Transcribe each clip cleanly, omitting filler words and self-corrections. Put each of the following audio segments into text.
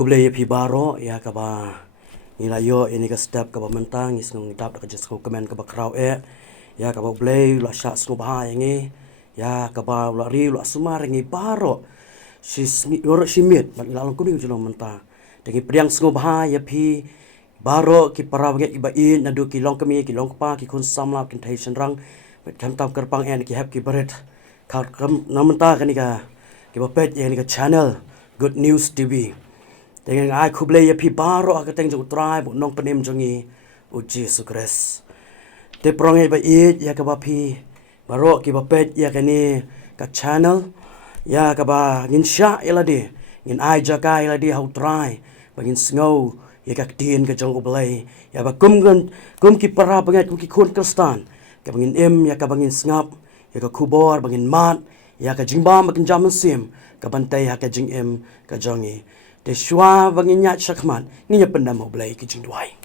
Kublai pi baro ya kaba ila yo ini ka step kaba mentang is ngong dap ka just komen kaba kraw ya kaba blay la sha sno ba yangi ya kaba la ri la sumar ngi baro yor simit ban ila long kuning jolo menta dengi priang sno ba ya pi baro ki para nge iba in nadu ki long kami ki long pa ki kun samla kin thaisan rang bet kam tam kerpang en ki hap ki beret kar kam namenta kani ka ki ba pet yani ka channel Good News TV. Dengan ai kublai ya pi baro aga teng jong trai bu nong penem jongi u Jesu Christ. Te prongai ba it ya ka ba pi baro ki ba pet ya kani ka channel ya ka ba ngin sha ila di ngin ai jaga ila di hau trai ba ngin snow ya ka tien ka jong ublai ya ba kum ki para banget kum ki kun kristan ka bangin ya ka bangin ngap ya ka kubor bangin mat ya ka jingba makin jaman sim ka bantai ha ka jing ka jongi de shwa bangin nya chakman ni nya pendam oblai ki jing duai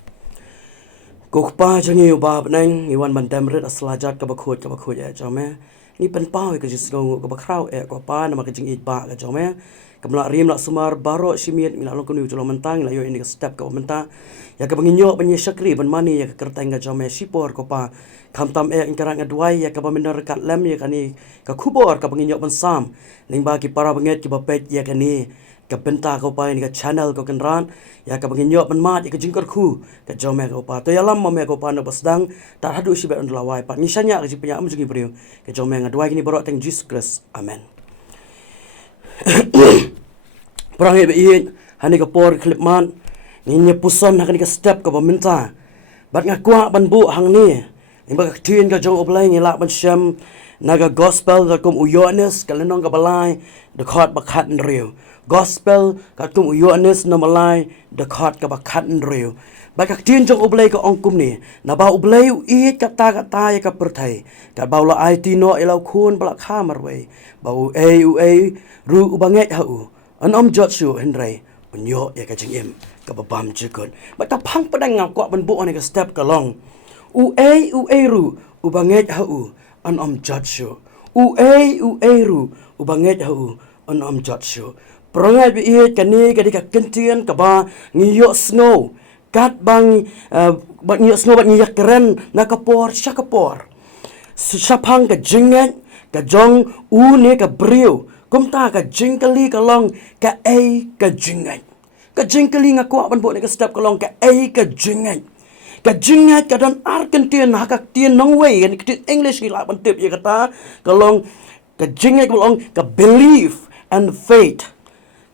ko pa jangi uba bnang ni wan man dam ret aslajat ka bakhut ya jome ni pen pau ka jis ngong ka bakrau ko pa na ma ka jing it ba ka jome kamla rim la sumar baro shimiet mila long kunu jolo mentang la yo ini ka step ka menta ya ka bangin yo banye shakri ban mani ya ka kertang ka jome sipor ko pa kamtam ingkarang aduai ya ka baminar kat lem ya kani ka kubor ka bangin yo ban sam ning ba ki para banget ki bapet ya kani ka benta ko pa ni ka channel ko kan ran ya ka bangin yo ban mat ya ka jingkar khu ka jome ko pa to ya lam me ko pa no basdang tar hadu si be on lawai pa ni sanya ka jipnya am jungi brio ka jome ngaduai kini baro teng Jesus Christ amen. Perang ibe iin hani ka por clip man ni nya puson hakani ka step ka baminta bat nga kwa ban bu hang ni imba ka tin ka jong oblai ni la ban sham naga gospel da kum uyones ka lenong ka balai de khot ba khat riu gospel ka kum uyones na malai de khot ka ba khat riu ba ka tin jong oblai ka ong kum ni na ba oblai i ka ta ya ka perthai ka ba la ai tino elau khun bla kha marwei ba u ru ubanget ha u an jot su henry onyo ya ka jing ka ba bam jikon ba ta phang padang ngak kwa ban bu ani ka step ka long u ru ubanget ha u an jot su u ru ubanget ha u an jot su prangai bi it kani ka dika kentian ka ba ngiyo snow kat bang ba ngiyo snow ba ngiyak keren na kapor syakapor sapang ka jinget ka jong u ne ka brio kumta ka jingkali ka long ka ka jingkali nga kwa ban bo ne ka step ka long ka jingat ka don argentine ha ka tien nong way ni ka english ki la ban tip ya kata ka long ka jingat ka long ka belief and faith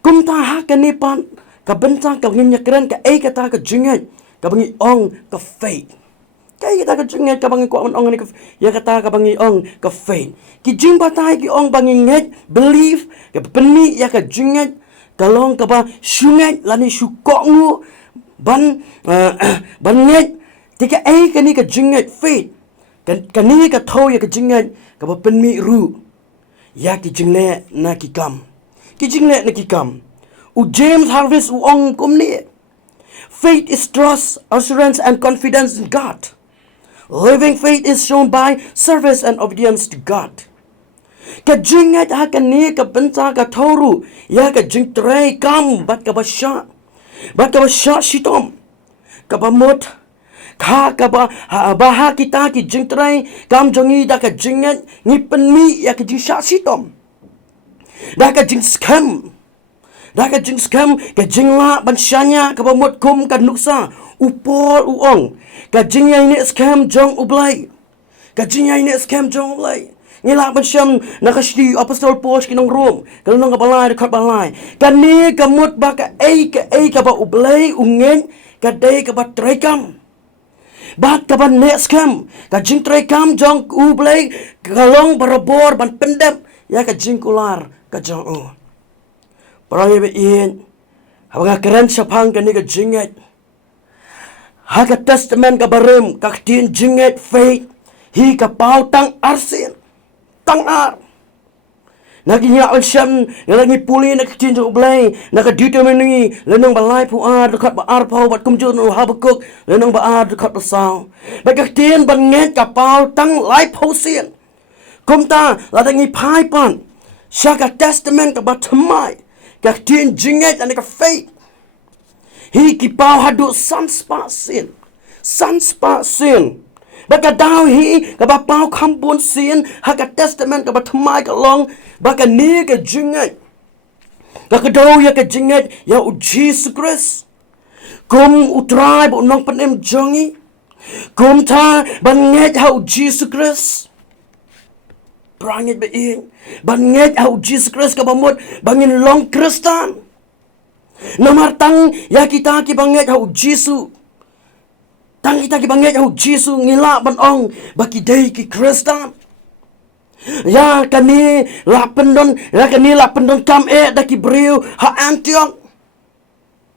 kumta ha ka ni pan ka benta ka nginya keren ka ta ka jingat ka bangi ong ka faith kay kita ka jingat ka bangi ko ong ni ka ya kata ka bangi ong ka faith ki jing batai ki ong bangi nget belief ka peni ya ka jingat kalong ka ba syungat lani syukongu ban nget tika ka ni ka jingat faith ka ni ka thau ya ka jingat ka ba peni ru ya ki jingle na ki kam u James Harvest u ong kumni faith is trust assurance and confidence in God. Living faith is shown by service and obedience to God. Ka jingat ha ka ni ka benta ka thoru ya ka jing trai kam bat ka ba sha shitom ka ba mot kha ka ba ha kita ki jing trai kam jongi da ka jingat ni penmi ya ka jing sha shitom da ka jing scam ka jingla ban shanya ka ba mot kum ka nuksa upol uong ka jingya ini scam jong ublai ngila ban sham na ka shti apostol posh kinong room ka nong ka balai ka balai ka ni ka mot ba ka ka ba ublai ungen ka dei ka ba trekam bat ka ba ne scam ka jing trekam jong ublai ka long barabor ban pendem ya ka jingkular ka jong u parang ibe in habang keren sapang ka ni ka jinget Haka testament ka barim kaktin jinget faith hi ka pau tang arsin tang ar naginya on syam ngi puli na kaktin jo blai na ka determine lenong balai pu ar dekat ba ar pau bat kumjun no habakuk lenong ba ar dekat pasau ba kaktin ban nget ka pau tang lai pau sin kumta la ngi pai pan syaka testament ka ba tmai kaktin jinget ani ka faith Hi ki pau hadu sans pa sin. Baka daw hi ka ba pau kampun sin haka testament ka ba thamai ka long baka ni ka jingat. Ka daw ya ka jingat ya u Jesus Christ. Kum utrai bo nong panem jongi. Kum ta banget ha u Jesus Christ. Brangit ba in. Banget ha u Jesus Christ ka ba mot bangin long Kristan. Namartang ya kita ki banget ha u Jesus. Tang kita ki banget ha u Jesus ngila ban ong baki day ki Kristan. Ya kani lapendon kam daki breu ha Antioch.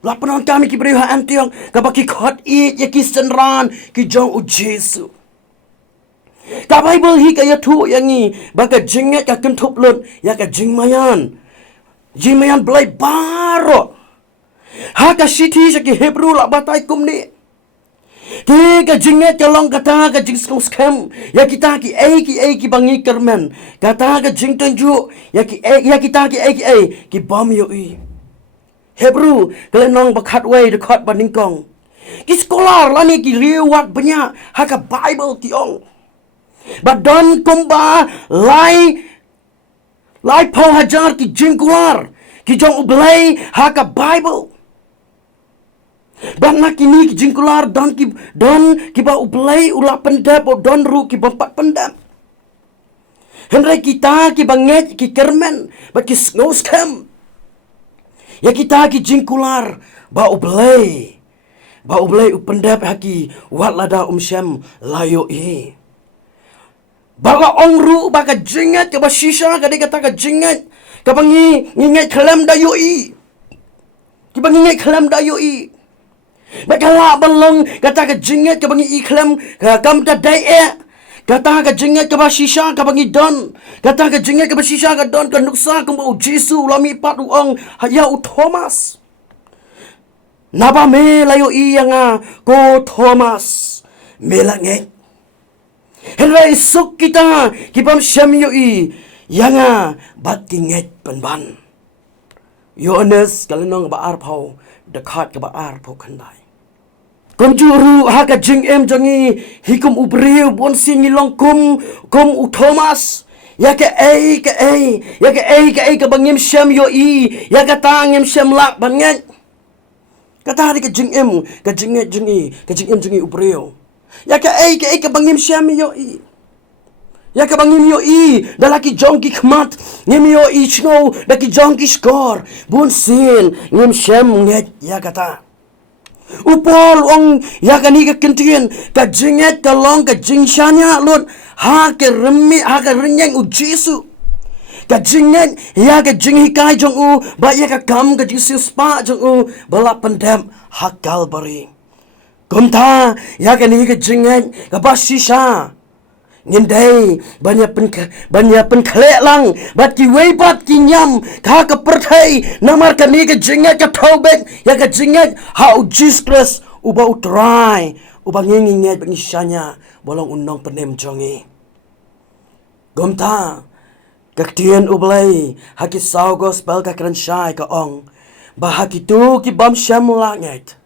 Lapendon kami ki breu ha Antioch ka baki khot ya ki senran ki jong u Jesus. Ka Bible hi ka ya thu yangi baka jinget ka kentup lut ya ka jingmayan. Jingmayan belai baro. Ha ka siti sa ki Hebrew la batai kum ni. Tiga jinget ka long kata ka jing scam ya kita ki bangi kermen kata ka jing tunju ya kita ki bom yo i Hebrew kelenong bakat way de khot baningkong ki scholar lani ki riwat banyak haka Bible ki ong badon kumba lai pau hajar ki jingkular ki jong ublay haka Bible. Dan nak kini ki jingkular don ki ba uplay ula pendap o don ru ki bompat pendap. Henry kita ki banget ki kermen ba ki ngos kam. Ya kita ki jingkular ba uplay upendap haki wat lada syam layo i. Baga ongru baga jingat ke ba shisha ka de kata ka jingat ka bangi ngingat kelam dayo i. Ki bangi ngingat kelam dayo i. Bakala balong kata ka jinget ka bangi iklam ka kam ta dai kata ka jinget ka ba shisha ka bangi don kata ka jinget ka ba shisha ka don ka nuksa ka mo Jesu lami pat uong haya u Thomas naba me layo iyanga ko Thomas melange henry suk kita kibam syam yo i yanga bat kinget penban Yohanes kalenong ba arpau dekat ke ba arpau kandai. Kum juru haka jing jongi hikum ubriu bon singi long kum u Thomas ya ke ke bangim syam yo i ya ka tangim syam lak banget kata hari ke jing jongi ubriu ya ke bangim syam yo i ya ka bangim yo i dalaki jongki khmat ngim yo i chno daki jongki skor bon sin ngim syam nget ya kata upol ong ya kani ka kentien ka jinget ka long ka jingshanya lot ha ke renyeng u Jesu ka jinget ya ka jinghikai jong u ba ya ka kam ka Jesu spa jong u bala pendam ha Calvary kumta ya kani ka jinget ka ba shisha ngindai banyak penkhlek lang bat ki weibat ki nyam ka ka perthai namar ka ni ka jingat ka thaubet ya ka jingat how Jesus uba utrai uba nginginget bangisanya bolong unong penem jongi gomta ka tien ublai haki sau gospel ka kranshai ka ong ba haki tu ki bam syam langet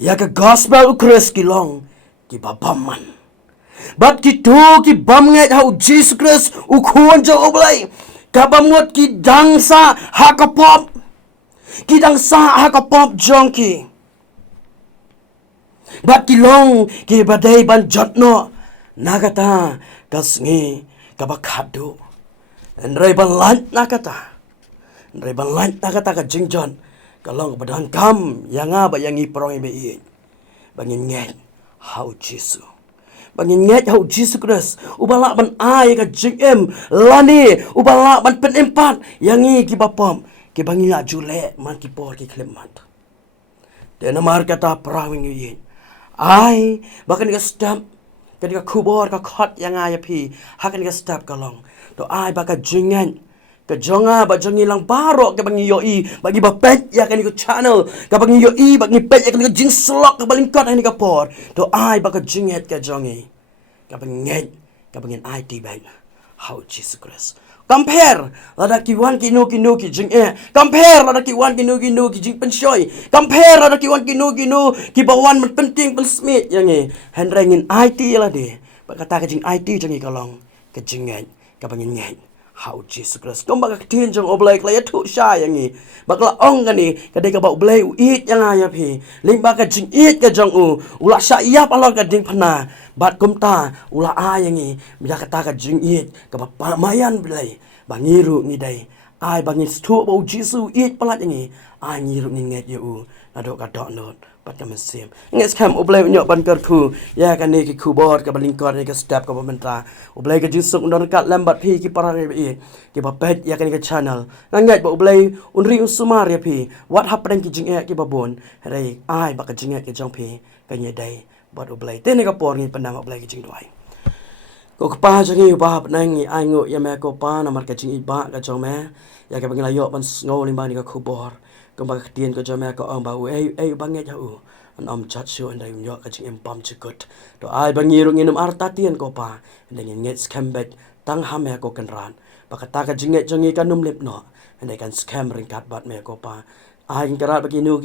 ya ka gospel ukres ki long ki babaman bat kitu ki bamnget hau Jesus Christ ukuan jo oblai kabamot ki dangsa hakapop jongki bat ki long ki badai ban jotno nagata kasngi kabakhadu enrai ban lant nagata ka jingjon kalong badan kam yanga ba yangi prong be bangin nget hau Jesus bangin nget hau Jesus Christ ubala ban ai ka jingem lani ubala ban pen empat yangi ki bapom ki bangila jule man ki por ki klemat dena mar kata prawing yin ai bakan ka stamp kan ka kubor ka khot yanga ya pi hakan ka stamp kalong to ai baka jingen ka jonga ba jongi lang baro ka bangi yo i bagi ba pet ya kan ko channel ka bangi yo i bagi pet ya kan ko jing slok ka balingkot ani ka por to ai baka jinget ka jongi ka bangin ai ti bang how Jesus Christ compare lada ki wan ki no ki jing compare lada ki wan ki no ki jing pensyoi compare lada ki wan ki no ki bawan man penting pen smith yang handrengin IT lah de kata ka jing IT jang kalong ka jing ka bangin ngai how Jesus Christ kom bak tin jong oblai klaya thu sha yang bakla ong ka ni ka de ka ba oblai it yang aya phi ling ba ka jing it ka jong ula sha ya palong ka ding phana bat kum ta ula a yang ya kata ka jing it ka ba mayan blai bangiru ni dai ai bangin stu bo Jesus it palat yang ai ngiru ni nget yu na do ka dot not pat ka mesim nges kam oblai nyok ban kar khu ya ka ni ki khu bot ka baling kor ni ka step ka bamenta oblai ka jisuk ndon kat lambat phi ki parang ni ki ba pet ya ka ni ka channel ngangat ba oblai unri usumar ya phi what happening ki jing ki babon rai ai ba ka jing ki jong phi ka nye dai bot oblai te ni ka por ni pandam oblai ki jing doi ko pa jangi ba nang ni ai ngo ya me ko pa na mar ka jing ba ka jong me ya ka bangila yo ban ngo lim ba ni ka khu bor ko ba tien ko jome ko ong ba ei banget ya an om chat show and I yo ka jing em pam chikut to ai bangiru nginum arta tien ko pa dengan nget skambet tang ha me ko kan ran ba ka ta ka jinget jangi kan num lip no and kan scam ringkat bat me ko pa ai ingkarat bagi nu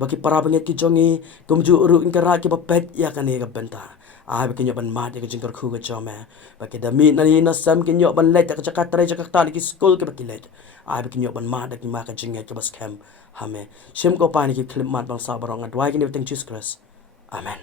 bagi para banget ki jongi kumju uru ingkarat ki ba pet ya kan ni ka benta ai bagi ban mat ya ka jingkar khu ka jome bagi dami na ni na sam ki yo ban let ka jakat tare jakat ta ki school ki bagi let ai bagi yo ban mat ki ma ka jinget ki ba scam hame shim ko pa ni ki clip mat bang sa barong adwai ki ni teng Jesus Christ amen